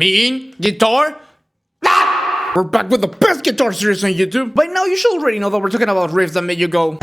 Mean guitar? We're back with the best guitar series on YouTube. By now you should already know that we're talking about riffs that make you go.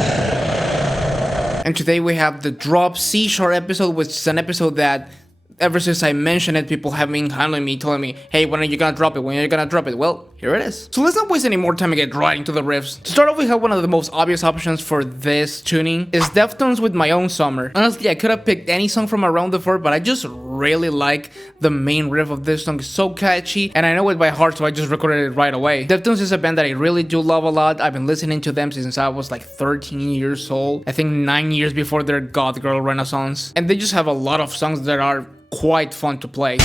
And today we have the drop C# episode, which is an episode that ever since I mentioned it, people have been handling me, telling me, hey, when are you gonna drop it? When are you gonna drop it? Well, here it is. So let's not waste any more time and get right into the riffs. To start off, we have one of the most obvious options for this tuning is Deftones with My Own Summer. Honestly, I could have picked any song from Around the Fort, but I just really like the main riff of this song. It's so catchy, and I know it by heart, so I just recorded it right away. Deftones is a band that I really do love a lot. I've been listening to them since I was like 13 years old. I think 9 years before their goth girl renaissance. And they just have a lot of songs that are quite fun to play.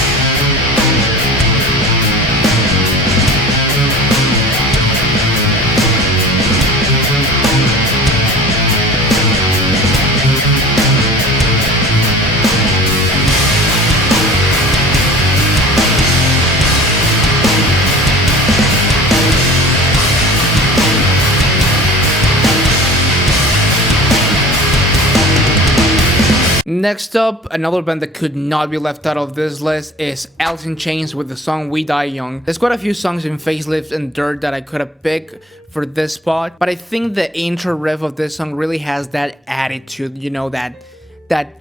Next up, another band that could not be left out of this list is Alice in Chains with the song We Die Young. There's quite a few songs in Facelift and Dirt that I could have picked for this spot, but I think the intro riff of this song really has that attitude, you know, that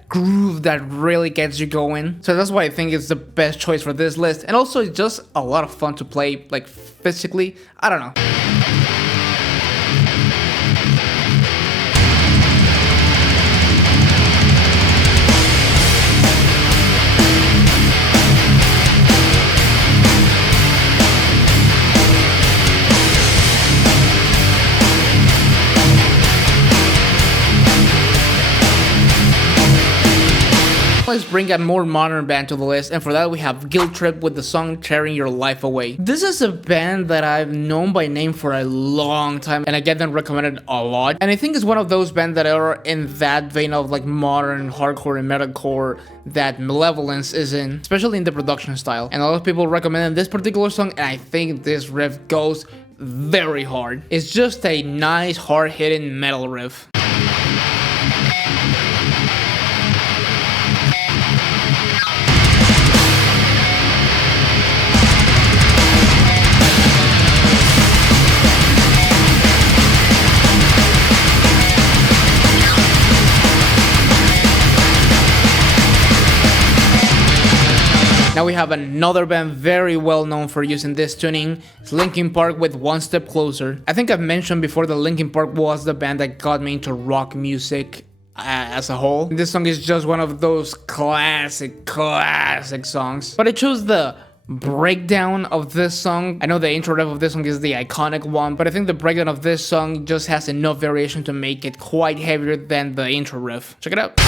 groove that really gets you going. So that's why I think it's the best choice for this list, and also it's just a lot of fun to play, like physically, I don't know. Let's bring a more modern band to the list, and for that we have Guilt Trip with the song Tearing Your Life Away. This is a band that I've known by name for a long time, and I get them recommended a lot, and I think it's one of those bands that are in that vein of like modern hardcore and metalcore that Malevolence is in, especially in the production style. And a lot of people recommend this particular song, and I think this riff goes very hard. It's just a nice hard-hitting metal riff. Now we have another band very well known for using this tuning. It's Linkin Park with One Step Closer. I think I've mentioned before that Linkin Park was the band that got me into rock music as a whole. This song is just one of those classic songs. But I chose the breakdown of this song. I know the intro riff of this song is the iconic one, but I think the breakdown of this song just has enough variation to make it quite heavier than the intro riff. Check it out.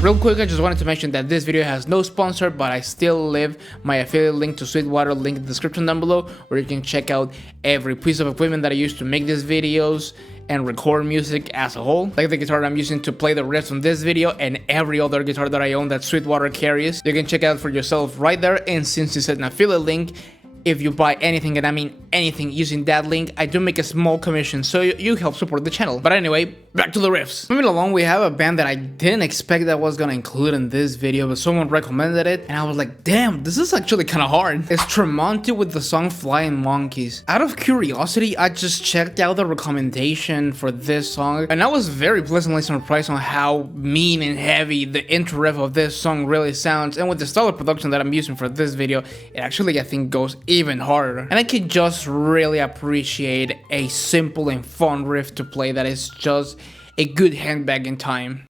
Real quick, I just wanted to mention that this video has no sponsor, but I still leave my affiliate link to Sweetwater link in the description down below, where you can check out every piece of equipment that I use to make these videos and record music as a whole. Like the guitar I'm using to play the riffs on this video and every other guitar that I own that Sweetwater carries. You can check out for yourself right there, and since it's an affiliate link, if you buy anything, and I mean anything, using that link, I do make a small commission, so you help support the channel. But anyway, back to the riffs. Moving along, we have a band that I didn't expect that I was gonna include in this video, but someone recommended it, and I was like, damn, this is actually kind of hard. It's Tremonti with the song Flying Monkeys. Out of curiosity, I just checked out the recommendation for this song, and I was very pleasantly surprised on how mean and heavy the intro riff of this song really sounds, and with the style of production that I'm using for this video, it actually, I think, goes even harder. And I can just really appreciate a simple and fun riff to play that is just a good handbag in time.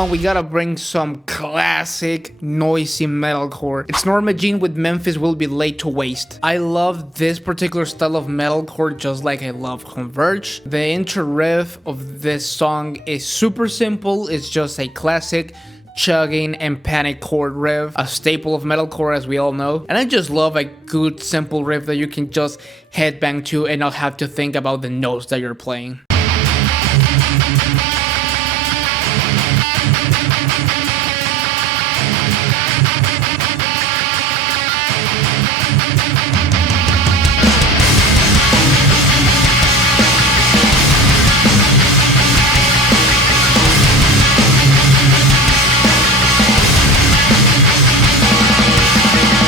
along, we gotta bring some classic noisy metalcore. It's Norma Jean with Memphis Will Be Laid to Waste. I love this particular style of metalcore just like I love Converge. The intro riff of this song is super simple. It's just a classic chugging and panic chord riff, a staple of metalcore as we all know. And I just love a good simple riff that you can just headbang to and not have to think about the notes that you're playing.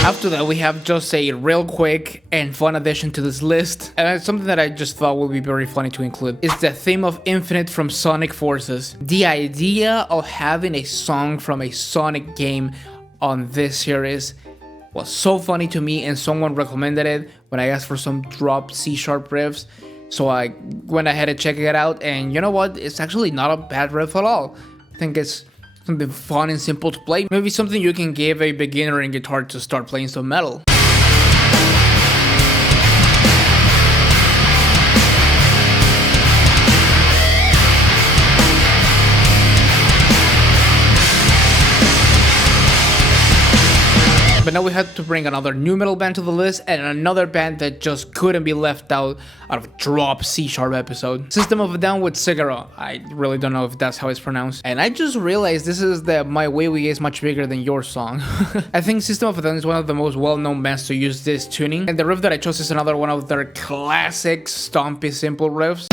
After that, we have just a real quick and fun addition to this list, and it's something that I just thought would be very funny to include. It's the theme of Infinite from Sonic Forces. The idea of having a song from a Sonic game on this series was so funny to me, and someone recommended it when I asked for some drop C-sharp riffs. So I went ahead and checked it out, and you know what? It's actually not a bad riff at all. I think it's something fun and simple to play. Maybe something you can give a beginner in guitar to start playing some metal. But now we had to bring another nu metal band to the list, and another band that just couldn't be left out of a drop C-sharp episode. System of a Down with Cigarro. I really don't know if that's how it's pronounced. And I just realized this is the My Way We is much bigger than your song. I think System of a Down is one of the most well-known bands to use this tuning, and the riff that I chose is another one of their classic stompy simple riffs.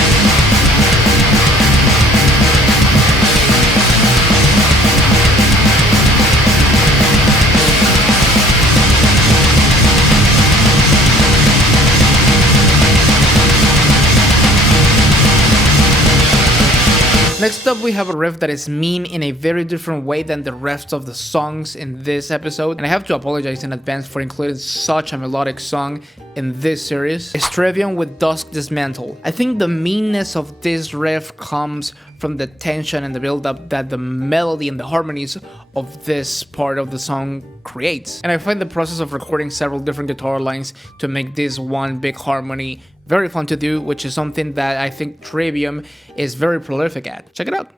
Next up, we have a riff that is mean in a very different way than the rest of the songs in this episode, and I have to apologize in advance for including such a melodic song in this series. It's Trivium with Dusk Dismantle. I think the meanness of this riff comes from the tension and the build-up that the melody and the harmonies of this part of the song creates. And I find the process of recording several different guitar lines to make this one big harmony very fun to do, which is something that I think Trivium is very prolific at. Check it out.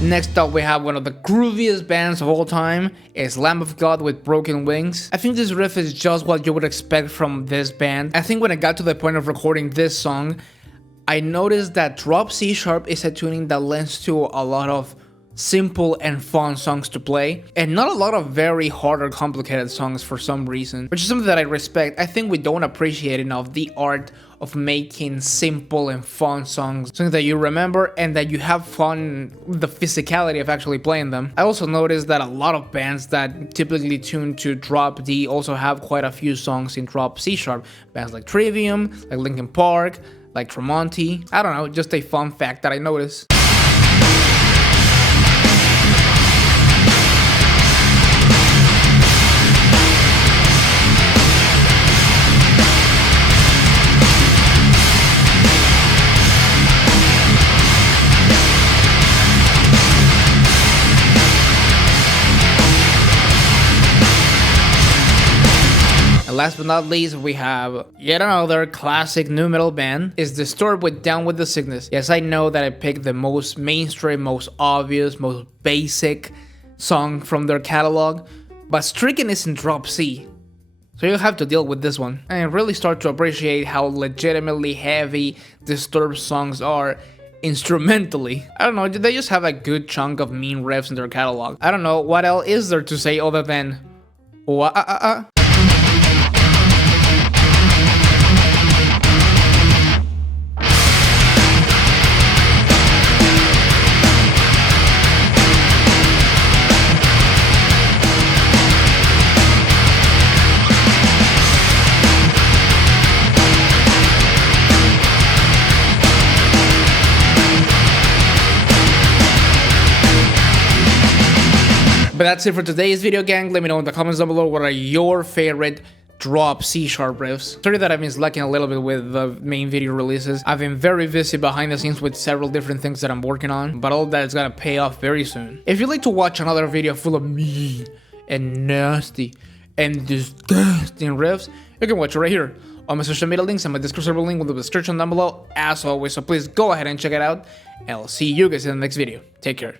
Next up, we have one of the grooviest bands of all time. It's Lamb of God with Broken Wings. I think this riff is just what you would expect from this band. I think when I got to the point of recording this song, I noticed that drop C sharp is a tuning that lends to a lot of simple and fun songs to play, and not a lot of very hard or complicated songs for some reason, which is something that I respect. I think we don't appreciate enough the art of making simple and fun songs, something that you remember and that you have fun with the physicality of actually playing them. I also noticed that a lot of bands that typically tune to drop D also have quite a few songs in drop C sharp. Bands like Trivium, like Linkin Park, like Tremonti. I don't know, just a fun fact that I noticed. Last but not least, we have yet another classic nu metal band. It's Disturbed with Down with the Sickness. Yes, I know that I picked the most mainstream, most obvious, most basic song from their catalog, but Stricken is in drop C, so you'll have to deal with this one. And I really start to appreciate how legitimately heavy Disturbed songs are instrumentally. I don't know, they just have a good chunk of mean riffs in their catalog. I don't know, what else is there to say other than But that's it for today's video, gang. Let me know in the comments down below what are your favorite drop C-sharp riffs. Sorry that I've been slacking a little bit with the main video releases. I've been very busy behind the scenes with several different things that I'm working on, but all that is gonna pay off very soon. If you'd like to watch another video full of mean and nasty and disgusting riffs, you can watch it right here on my social media links and my description link with the description down below as always, so please go ahead and check it out, and I'll see you guys in the next video. Take care.